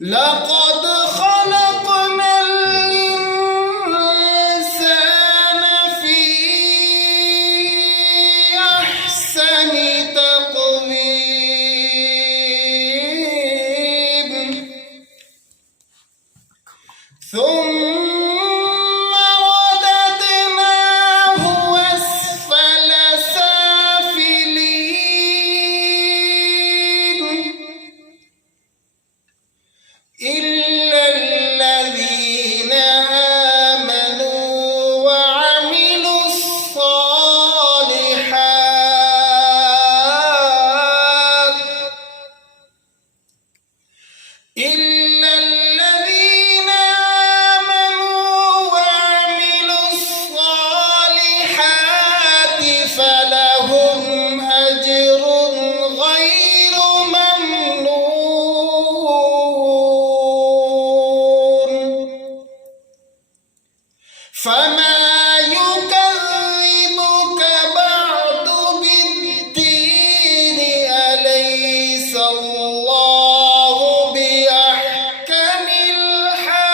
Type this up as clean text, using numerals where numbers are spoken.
لقد خلقنا الإنسان في أحسن تقويم ثم رددناه أسفل سافلين إلا الذين آمنوا وعملوا الصالحات إلا الذين آمنوا وعملوا الصالحات فلهم أجر غير ممنون فمن